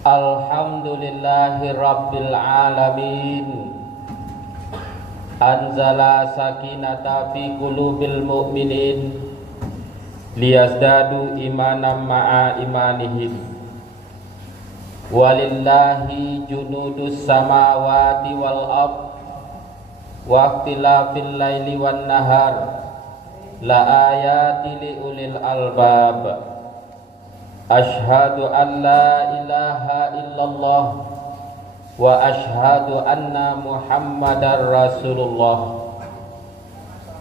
Alhamdulillahi Rabbil Alamin. Anzala sakinata fi qulubil mu'minin liyazdadu imanan ma'a imanihim. Walillahi junudus samawati wal ard wa ikhtilafil laili wan nahar la ayati li ulil albab. Ashhadu an la ilaha illallah wa ashhadu anna Muhammadar Rasulullah.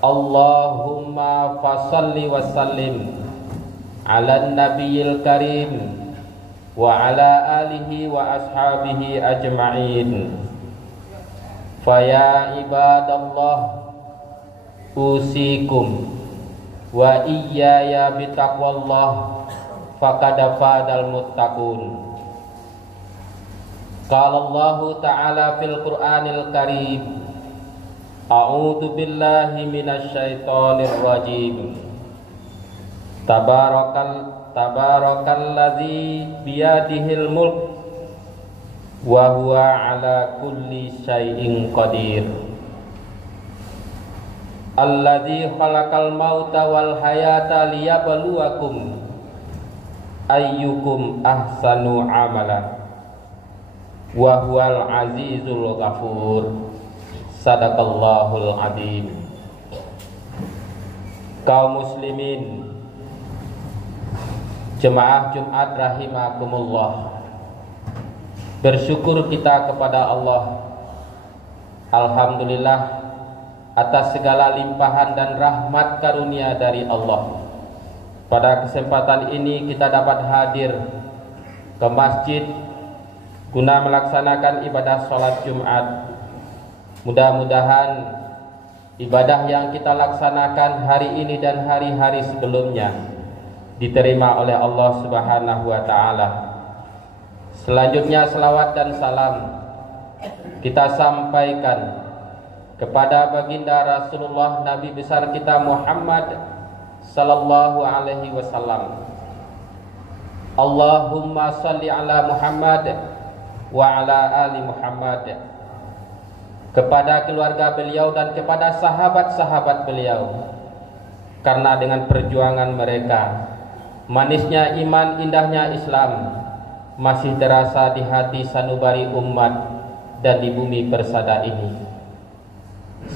Allahumma fasalli wa sallim ala nabiyil karim wa ala alihi wa ashabihi ajma'in. Faya ibadallah, usikum wa iyaya bitaqwallah faqad fadal muttaqun. Qala Allah Ta'ala fil Qur'anil Karim, a'udzu billahi minasy syaithanir rajim. Tabarakalladzi biyadihil mulk wa huwa ala kulli syai'in qadir. Alladzi khalaqal mauta wal hayata liyabluwakum ayyukum ahsanu amala wa huwal azizul ghafur. Sadaqallahul adzim. Kaum muslimin, jemaah Jumat rahimakumullah, bersyukur kita kepada Allah, alhamdulillah atas segala limpahan dan rahmat karunia dari Allah. Pada kesempatan ini kita dapat hadir ke masjid guna melaksanakan ibadah sholat Jumat. Mudah-mudahan ibadah yang kita laksanakan hari ini dan hari-hari sebelumnya diterima oleh Allah Subhanahu wa Ta'ala. Selanjutnya selawat dan salam kita sampaikan kepada baginda Rasulullah Nabi besar kita Muhammad sallallahu alaihi wasallam. Allahumma salli ala Muhammad wa ala ali Muhammad. Kepada keluarga beliau dan kepada sahabat-sahabat beliau, karena dengan perjuangan mereka manisnya iman, indahnya Islam masih terasa di hati sanubari umat dan di bumi persada ini.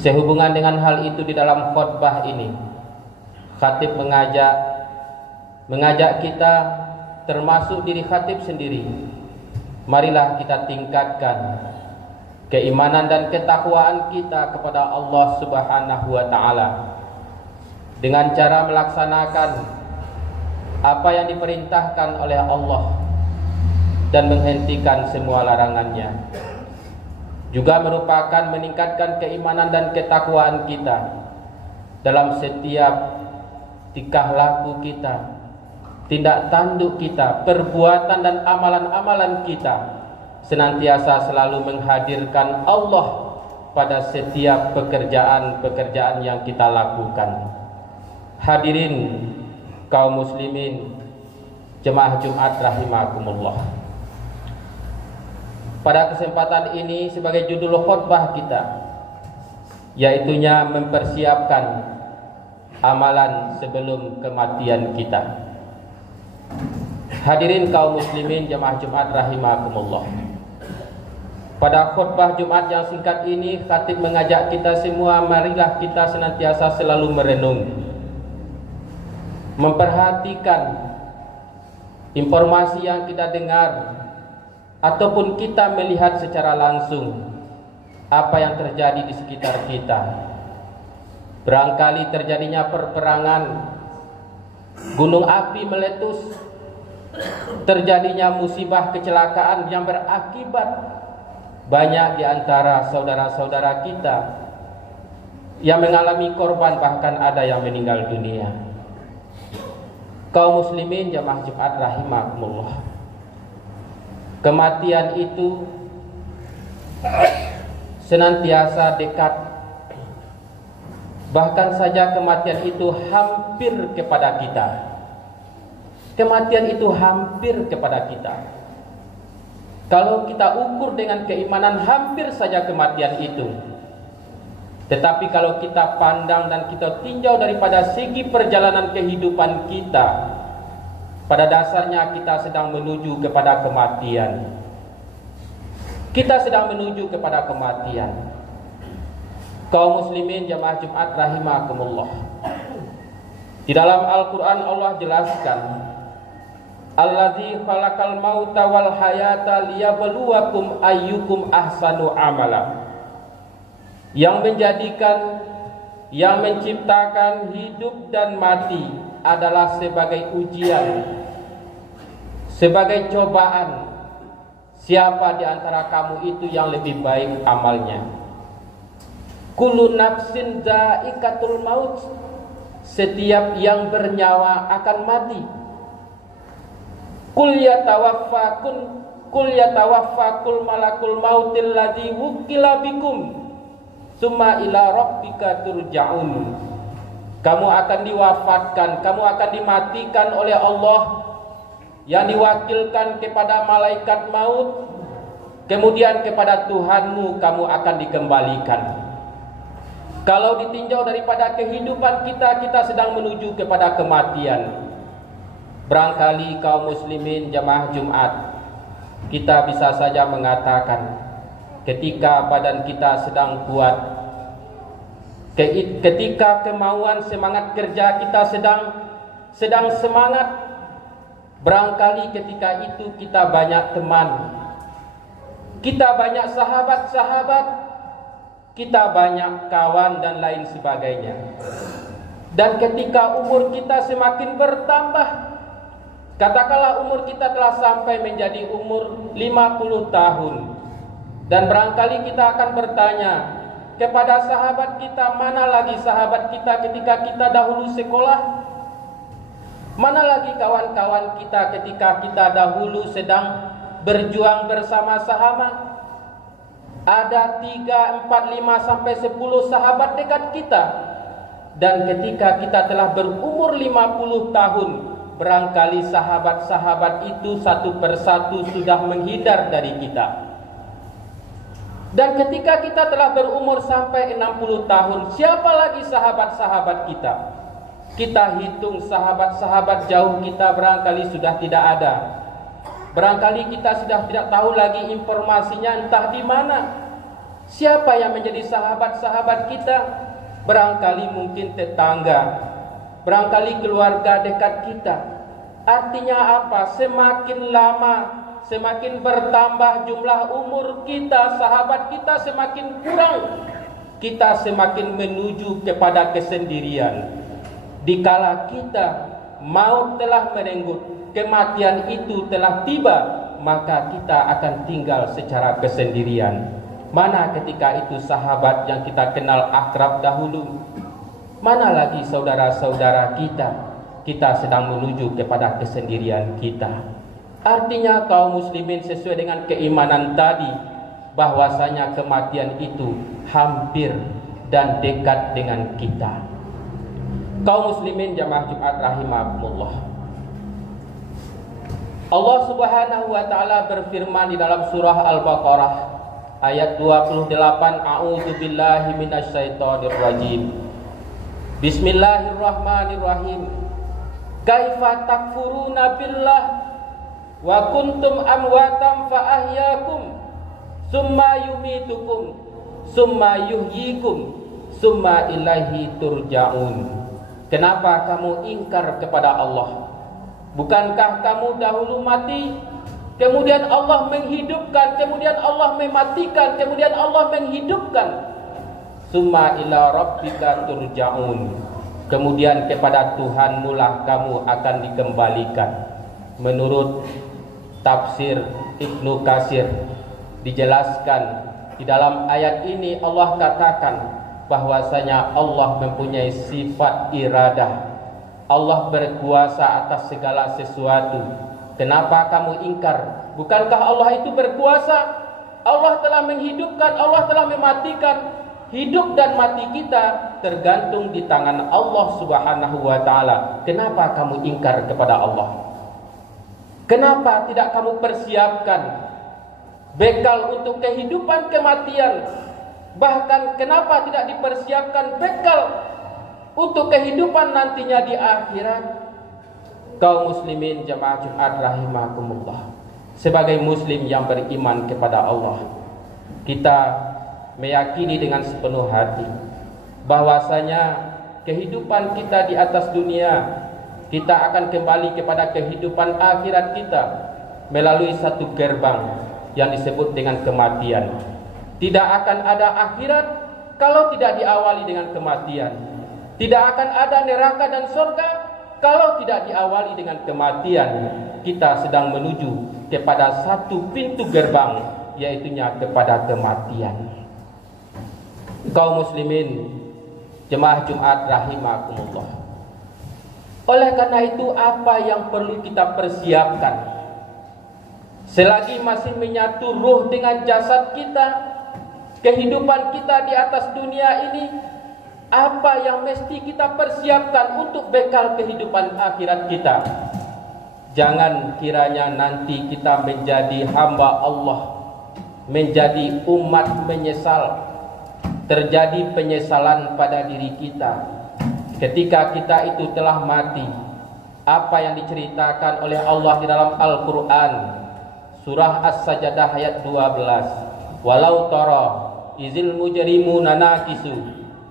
Sehubungan dengan hal itu, di dalam khutbah ini khatib mengajak kita, termasuk diri khatib sendiri, marilah kita tingkatkan keimanan dan ketakwaan kita kepada Allah Subhanahu wa Ta'ala dengan cara melaksanakan apa yang diperintahkan oleh Allah dan menghentikan semua larangannya. Juga merupakan meningkatkan keimanan dan ketakwaan kita dalam setiap tingkah laku kita, tindak tanduk kita, perbuatan dan amalan-amalan kita, senantiasa selalu menghadirkan Allah pada setiap pekerjaan-pekerjaan yang kita lakukan. Hadirin kaum muslimin, jemaah Jumat rahimakumullah. Pada kesempatan ini sebagai judul khutbah kita, yaitunya mempersiapkan amalan sebelum kematian kita. Hadirin kaum muslimin, jemaah Jumat rahimakumullah. Pada khutbah Jumat yang singkat ini, khatib mengajak kita semua, marilah kita senantiasa selalu merenung, memperhatikan informasi yang kita dengar ataupun kita melihat secara langsung apa yang terjadi di sekitar kita. Barangkali terjadinya perperangan, gunung api meletus, terjadinya musibah kecelakaan yang berakibat banyak di antara saudara-saudara kita yang mengalami korban, bahkan ada yang meninggal dunia. Kaum muslimin, jemaah Jumat rahimakumullah, kematian itu senantiasa dekat. Bahkan saja kematian itu hampir kepada kita. Kematian itu hampir kepada kita. Kalau kita ukur dengan keimanan, hampir saja kematian itu. Tetapi kalau kita pandang dan kita tinjau daripada segi perjalanan kehidupan kita, pada dasarnya kita sedang menuju kepada kematian. Kita sedang menuju kepada kematian. Kaum muslimin jamaah Jumat rahimakumullah. Di dalam Al-Quran Allah jelaskan, Allazi khalaqal mauta wal hayata liyabluwakum ayyukum ahsanu amala. Yang menjadikan, yang menciptakan hidup dan mati adalah sebagai ujian, sebagai cobaan. Siapa di antara kamu itu yang lebih baik amalnya? Kullu nafsin dha'iqatul maut. Setiap yang bernyawa akan mati. Kul yatawaffakul malakul mautil ladzi wukila bikum summa ila rabbika turja'un. Kamu akan diwafatkan, kamu akan dimatikan oleh Allah yang diwakilkan kepada malaikat maut, kemudian kepada Tuhanmu kamu akan dikembalikan. Kalau ditinjau daripada kehidupan kita, kita sedang menuju kepada kematian. Barangkali kaum muslimin jamaah Jumat, kita bisa saja mengatakan ketika badan kita sedang kuat, ketika kemauan semangat kerja kita sedang semangat, barangkali ketika itu kita banyak teman, kita banyak sahabat-sahabat, kita banyak kawan dan lain sebagainya. Dan ketika umur kita semakin bertambah, katakanlah umur kita telah sampai menjadi umur 50 tahun, dan barangkali kita akan bertanya kepada sahabat kita, mana lagi sahabat kita ketika kita dahulu sekolah? Mana lagi kawan-kawan kita ketika kita dahulu sedang berjuang bersama-sama? Ada 3, 4, 5 sampai 10 sahabat dekat kita. Dan ketika kita telah berumur 50 tahun, barangkali sahabat-sahabat itu satu persatu sudah menghindar dari kita. Dan ketika kita telah berumur sampai 60 tahun, siapa lagi sahabat-sahabat kita? Kita hitung sahabat-sahabat jauh kita barangkali sudah tidak ada. Barangkali kita sudah tidak tahu lagi informasinya entah di mana. Siapa yang menjadi sahabat-sahabat kita? Barangkali mungkin tetangga, barangkali keluarga dekat kita. Artinya apa? Semakin lama, semakin bertambah jumlah umur kita, sahabat kita semakin kurang. Kita semakin menuju kepada kesendirian. Dikala kita maut telah merenggut, kematian itu telah tiba, maka kita akan tinggal secara kesendirian. Mana ketika itu sahabat yang kita kenal akrab dahulu? Mana lagi saudara-saudara kita? Kita sedang menuju kepada kesendirian kita. Artinya kaum muslimin sesuai dengan keimanan tadi, bahwasanya kematian itu hampir dan dekat dengan kita. Kaum muslimin jamaah Jumat rahimakumullah. Allah Subhanahu wa taala berfirman di dalam surah Al-Baqarah ayat 28, A'udzubillahi minasyaitonir rajim. Bismillahirrahmanirrahim. Kaifa takfuruna billah wa kuntum amwatam fa ahyakum summa yumitukum summa yuhyikum summa ilaihi turja'un. Kenapa kamu ingkar kepada Allah? Bukankah kamu dahulu mati, kemudian Allah menghidupkan, kemudian Allah mematikan, kemudian Allah menghidupkan? Summa ila rabbika turja'un. Kemudian kepada Tuhanmu lah kamu akan dikembalikan. Menurut tafsir Ibnu Katsir dijelaskan di dalam ayat ini, Allah katakan bahwasanya Allah mempunyai sifat iradah. Allah berkuasa atas segala sesuatu. Kenapa kamu ingkar? Bukankah Allah itu berkuasa? Allah telah menghidupkan, Allah telah mematikan. Hidup dan mati kita tergantung di tangan Allah Subhanahu wa taala. Kenapa kamu ingkar kepada Allah? Kenapa tidak kamu persiapkan bekal untuk kehidupan kematian. Bahkan kenapa tidak dipersiapkan bekal untuk kehidupan nantinya di akhirat? Kaum muslimin jamaah Jumat rahimakumullah, sebagai muslim yang beriman kepada Allah, kita meyakini dengan sepenuh hati bahwasanya kehidupan kita di atas dunia, kita akan kembali kepada kehidupan akhirat kita melalui satu gerbang yang disebut dengan kematian. Tidak akan ada akhirat kalau tidak diawali dengan kematian. Tidak akan ada neraka dan surga kalau tidak diawali dengan kematian. Kita sedang menuju kepada satu pintu gerbang, yaitunya kepada kematian. Kaum muslimin jemaah Jumat rahimakumullah, oleh karena itu apa yang perlu kita persiapkan selagi masih menyatu ruh dengan jasad kita, kehidupan kita di atas dunia ini? Apa yang mesti kita persiapkan untuk bekal kehidupan akhirat kita? Jangan kiranya nanti kita menjadi hamba Allah, menjadi umat menyesal, terjadi penyesalan pada diri kita ketika kita itu telah mati. Apa yang diceritakan oleh Allah di dalam Al-Quran, surah As-Sajdah ayat 12, walau tara izil mujrimuna nakisu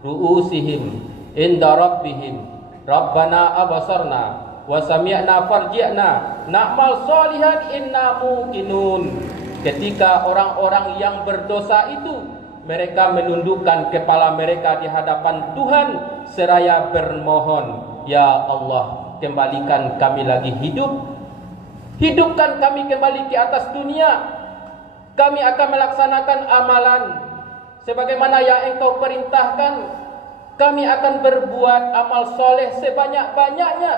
ru'usihim inda rabbihim rabbana abasarna wa sami'na farji'na na'mal sholihan inna muqinun. Ketika orang-orang yang berdosa itu mereka menundukkan kepala mereka di hadapan Tuhan seraya bermohon, ya Allah, kembalikan kami lagi hidup, hidupkan kami kembali ke atas dunia, kami akan melaksanakan amalan sebagaimana yang Engkau perintahkan, kami akan berbuat amal soleh sebanyak-banyaknya,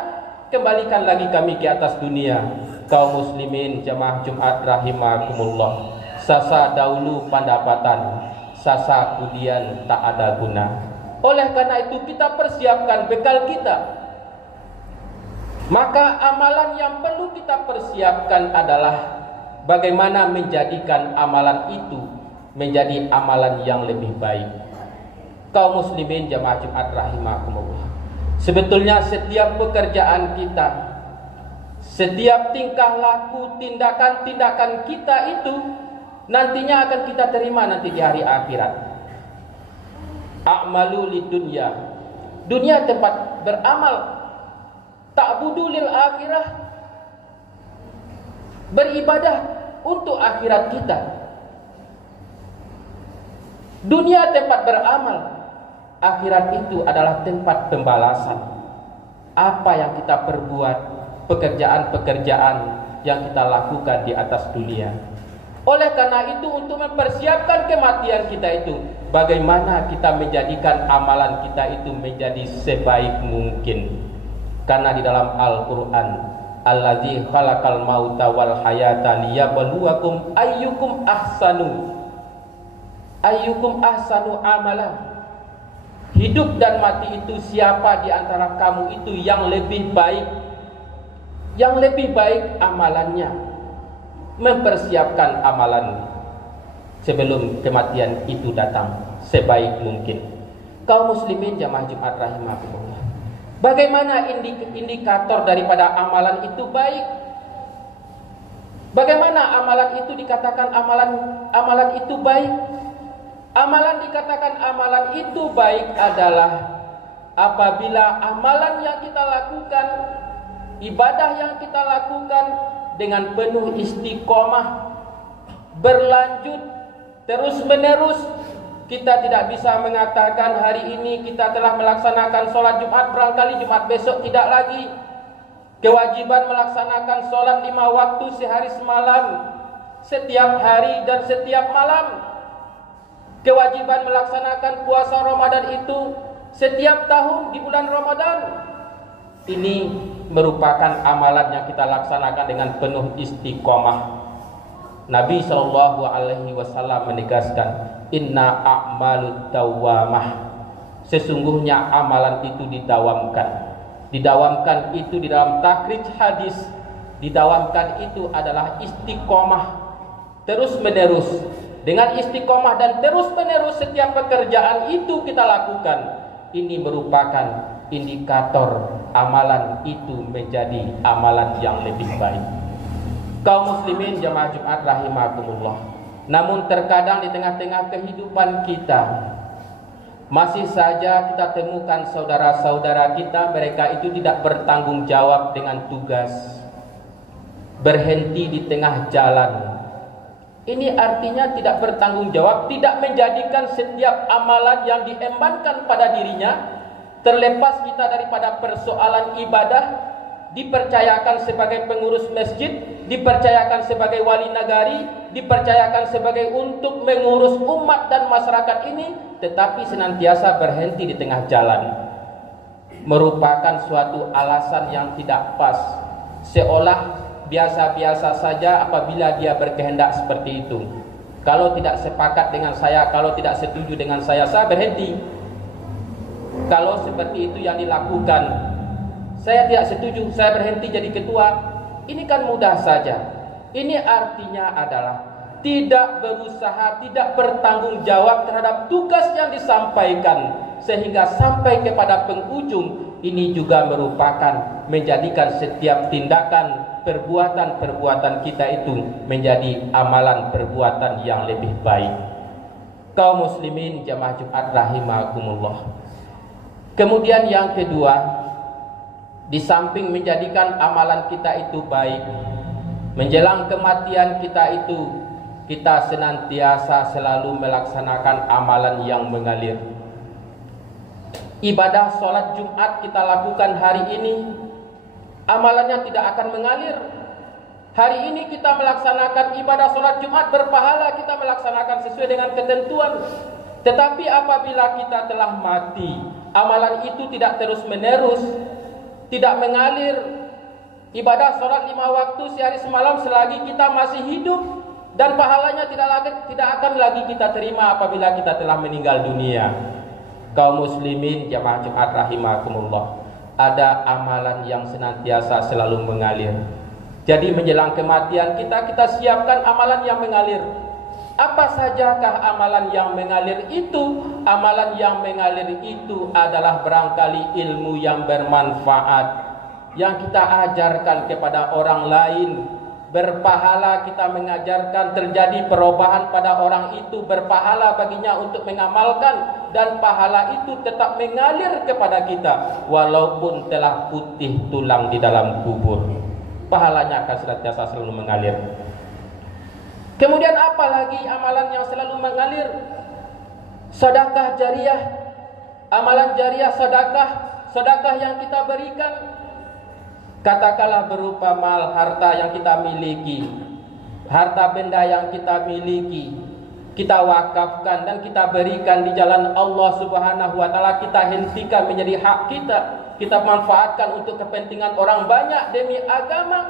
kembalikan lagi kami ke atas dunia. Kaum muslimin jamaah Jumat rahimakumullah, sasa dahulu pendapatan, sasa kemudian tak ada guna. Oleh karena itu kita persiapkan bekal kita. Maka amalan yang perlu kita persiapkan adalah bagaimana menjadikan amalan itu menjadi amalan yang lebih baik. Kaum muslimin jamaah Jumat rahimakumullah, sebetulnya setiap pekerjaan kita, setiap tingkah laku, tindakan-tindakan kita itu nantinya akan kita terima nanti di hari akhirat. A'malu lid dunya, dunia tempat beramal, ta'budu lil akhirah, beribadah untuk akhirat kita. Dunia tempat beramal, akhirat itu adalah tempat pembalasan apa yang kita perbuat, pekerjaan-pekerjaan yang kita lakukan di atas dunia. Oleh karena itu, untuk mempersiapkan kematian kita itu, bagaimana kita menjadikan amalan kita itu menjadi sebaik mungkin. Karena di dalam Al-Quran, Allazi khalaqal mauta wal hayata liyabluwakum ayyukum ahsanu amala. Hidup dan mati itu siapa di antara kamu itu yang lebih baik, yang lebih baik amalannya. Mempersiapkan amalan sebelum kematian itu datang sebaik mungkin. Kaum muslimin jamaah Jumat rahimakumullah, bagaimana indikator daripada amalan itu baik? Bagaimana amalan itu dikatakan amalan itu baik? Amalan dikatakan amalan itu baik adalah apabila amalan yang kita lakukan, ibadah yang kita lakukan dengan penuh istiqomah, berlanjut terus menerus. Kita tidak bisa mengatakan hari ini kita telah melaksanakan sholat Jumat, barangkali Jumat besok tidak lagi. Kewajiban melaksanakan sholat 5 waktu sehari semalam, setiap hari dan setiap malam. Kewajiban melaksanakan puasa Ramadan itu setiap tahun di bulan Ramadan. Ini merupakan amalan yang kita laksanakan dengan penuh istiqomah. Nabi SAW menegaskan, inna a'malut dawamah, sesungguhnya amalan itu didawamkan. Didawamkan itu di dalam takhrij hadis, didawamkan itu adalah istiqomah. terus menerus, dengan istiqomah dan terus menerus setiap pekerjaan itu kita lakukan, ini merupakan indikator amalan itu menjadi amalan yang lebih baik. Kaum muslimin jamaah Jumat rahimakumullah. Namun terkadang di tengah-tengah kehidupan kita masih saja kita temukan saudara-saudara kita, mereka itu tidak bertanggung jawab dengan tugas, berhenti di tengah jalan. Ini artinya tidak bertanggung jawab, tidak menjadikan setiap amalan yang diembankan pada dirinya, terlepas kita daripada persoalan ibadah, dipercayakan sebagai pengurus masjid, dipercayakan sebagai wali nagari, dipercayakan sebagai untuk mengurus umat dan masyarakat ini, tetapi senantiasa berhenti di tengah jalan, merupakan suatu alasan yang tidak pas, seolah biasa-biasa saja apabila dia berkehendak seperti itu. Kalau tidak sepakat dengan saya, kalau tidak setuju dengan saya berhenti. Kalau seperti itu yang dilakukan, saya tidak setuju, saya berhenti jadi ketua. Ini kan mudah saja. Ini artinya adalah tidak berusaha, tidak bertanggung jawab terhadap tugas yang disampaikan, sehingga sampai kepada penghujung. Ini juga merupakan menjadikan setiap tindakan, perbuatan-perbuatan kita itu menjadi amalan perbuatan yang lebih baik. Kaum muslimin jamaah Jumat rahimakumullah. Kemudian yang kedua, di samping menjadikan amalan kita itu baik, menjelang kematian kita itu, kita senantiasa selalu melaksanakan amalan yang mengalir. Ibadah sholat Jumat kita lakukan hari ini, amalannya tidak akan mengalir. Hari ini kita melaksanakan ibadah sholat Jumat berpahala, kita melaksanakan sesuai dengan ketentuan. Tetapi apabila kita telah mati, amalan itu tidak terus menerus, tidak mengalir. Ibadah sholat 5 waktu sehari semalam selagi kita masih hidup, dan pahalanya tidak akan lagi kita terima apabila kita telah meninggal dunia. Kaum muslimin jamaah Jumat rahimakumullah, ada amalan yang senantiasa selalu mengalir. Jadi menjelang kematian kita siapkan amalan yang mengalir. Apa sajakah amalan yang mengalir itu? Amalan yang mengalir itu adalah barangkali ilmu yang bermanfaat yang kita ajarkan kepada orang lain. Berpahala kita mengajarkan, terjadi perubahan pada orang itu, berpahala baginya untuk mengamalkan, dan pahala itu tetap mengalir kepada kita walaupun telah putih tulang di dalam kubur. Pahalanya akan senantiasa selalu mengalir. Kemudian apalagi amalan yang selalu mengalir? Sedekah jariah. Amalan jariah sedekah yang kita berikan, katakanlah berupa mal, harta yang kita miliki, harta benda yang kita miliki, kita wakafkan dan kita berikan di jalan Allah Subhanahu wa taala, kita hentikan menjadi hak kita manfaatkan untuk kepentingan orang banyak demi agama,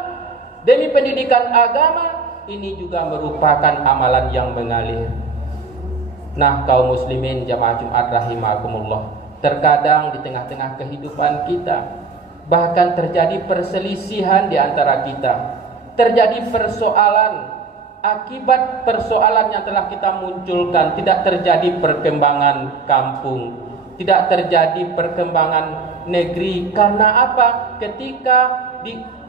demi pendidikan agama. Ini juga merupakan amalan yang mengalir. Nah, kaum muslimin jamaah Jumat rahimakumullah, terkadang di tengah-tengah kehidupan kita bahkan terjadi perselisihan di antara kita, terjadi persoalan. Akibat persoalan yang telah kita munculkan, tidak terjadi perkembangan kampung, tidak terjadi perkembangan negeri. Karena apa? Ketika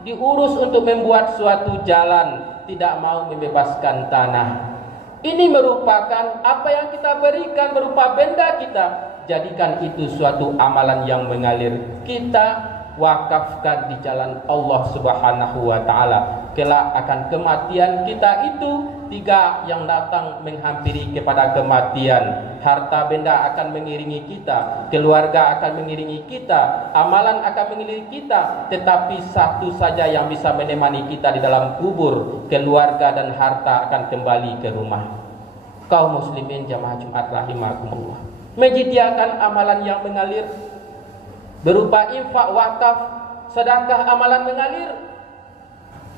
diurus untuk membuat suatu jalan, tidak mau membebaskan tanah. Ini merupakan apa yang kita berikan berupa benda kita, jadikan itu suatu amalan yang mengalir. Kita wakafkan di jalan Allah Subhanahu wa taala. Kelak akan kematian kita itu, 3 yang datang menghampiri kepada kematian. Harta benda akan mengiringi kita, keluarga akan mengiringi kita, amalan akan mengiringi kita, tetapi satu saja yang bisa menemani kita di dalam kubur, keluarga dan harta akan kembali ke rumah. Kaum muslimin jamaah Jumat rahimakumullah, menyediakan amalan yang mengalir berupa infak, wakaf, sedekah, amalan mengalir.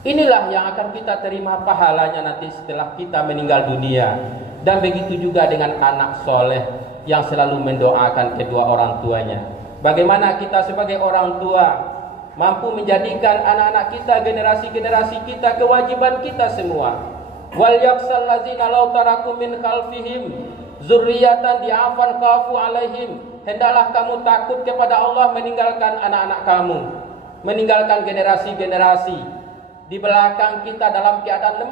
Inilah yang akan kita terima pahalanya nanti setelah kita meninggal dunia. Dan begitu juga dengan anak soleh yang selalu mendoakan kedua orang tuanya. Bagaimana kita sebagai orang tua mampu menjadikan anak-anak kita, generasi-generasi kita, kewajiban kita semua Wal yakhshal ladzina law taraku min khalfihim dzurriyyatan di'afan khafu alaihim. Hendaklah kamu takut kepada Allah meninggalkan anak-anak kamu, meninggalkan generasi-generasi di belakang kita dalam keadaan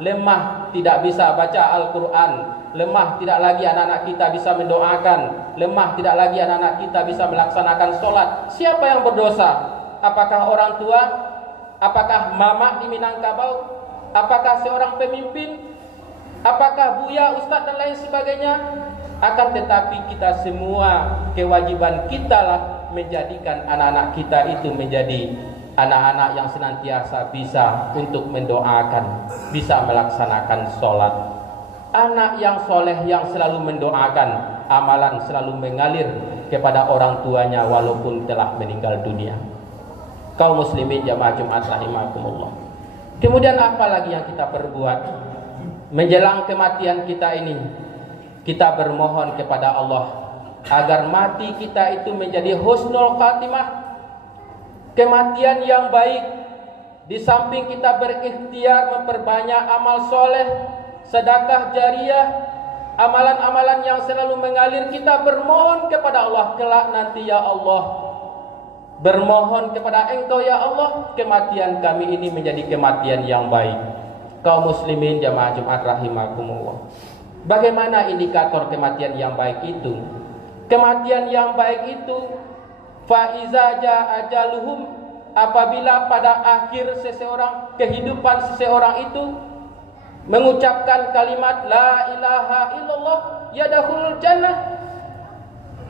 lemah, tidak bisa baca Al-Quran, lemah, tidak lagi anak-anak kita bisa mendoakan, lemah, tidak lagi anak-anak kita bisa melaksanakan sholat. Siapa yang berdosa? Apakah orang tua? Apakah mama di Minangkabau? Apakah seorang pemimpin? Apakah buya, ustadz dan lain sebagainya? Akan tetapi kita semua, kewajiban kita lah menjadikan anak-anak kita itu menjadi anak-anak yang senantiasa bisa untuk mendoakan, bisa melaksanakan sholat. Anak yang soleh yang selalu mendoakan, amalan selalu mengalir kepada orang tuanya walaupun telah meninggal dunia. Kaum muslimin jamaah Jumat rahimakumullah. Kemudian apa lagi yang kita perbuat menjelang kematian kita ini? Kita bermohon kepada Allah agar mati kita itu menjadi husnul khatimah, kematian yang baik. Di samping kita berikhtiar memperbanyak amal soleh, sedekah jariyah, amalan-amalan yang selalu mengalir, kita bermohon kepada Allah kelak nanti, ya Allah, bermohon kepada Engkau ya Allah, kematian kami ini menjadi kematian yang baik. Kaum muslimin jamaah Jumat rahimakumullah. Bagaimana indikator kematian yang baik itu? Kematian yang baik itu faiza jaa ajaluhum, apabila pada akhir seseorang, kehidupan seseorang itu mengucapkan kalimat la ilaha illallah yadkhulul jannah,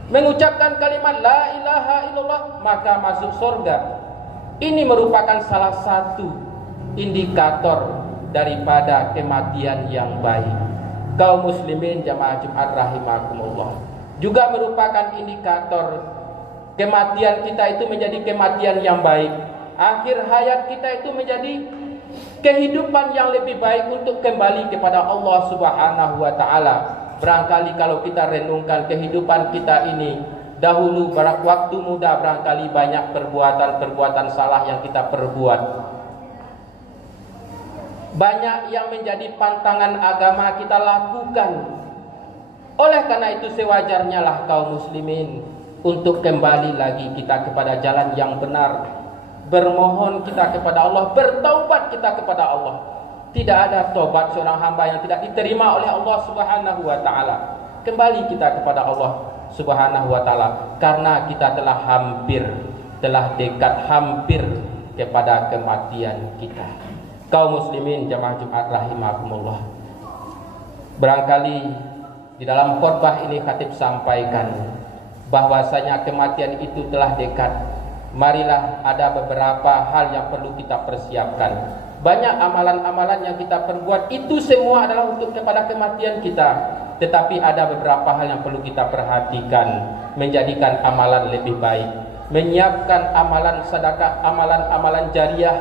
mengucapkan kalimat la ilaha illallah maka masuk surga. Ini merupakan salah satu indikator daripada kematian yang baik. Kaum muslimin jamaah Jumat rahimakumullah, juga merupakan indikator kematian kita itu menjadi kematian yang baik. Akhir hayat kita itu menjadi kehidupan yang lebih baik untuk kembali kepada Allah Subhanahu wa taala. Barangkali kalau kita renungkan kehidupan kita ini, dahulu waktu muda barangkali banyak perbuatan-perbuatan salah yang kita perbuat. Banyak yang menjadi pantangan agama kita lakukan. Oleh karena itu sewajarnya lah kaum muslimin untuk kembali lagi kita kepada jalan yang benar. Bermohon kita kepada Allah, bertaubat kita kepada Allah. Tidak ada taubat seorang hamba yang tidak diterima oleh Allah Subhanahu wa taala. Kembali kita kepada Allah Subhanahu wa taala karena kita telah dekat hampir kepada kematian kita. Kaum muslimin jamaah Jumat rahimakumullah. Barangkali di dalam khutbah ini khatib sampaikan bahwasanya kematian itu telah dekat. Marilah ada beberapa hal yang perlu kita persiapkan. Banyak amalan-amalan yang kita perbuat itu semua adalah untuk kepada kematian kita. Tetapi ada beberapa hal yang perlu kita perhatikan, menjadikan amalan lebih baik, menyiapkan amalan sedekah, amalan-amalan jariyah,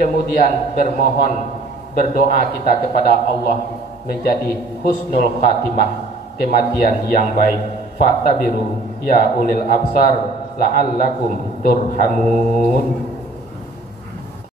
kemudian bermohon, berdoa kita kepada Allah menjadi husnul khatimah, kematian yang baik. Fa'tabiru ya ulil absar la'allakum turhamun.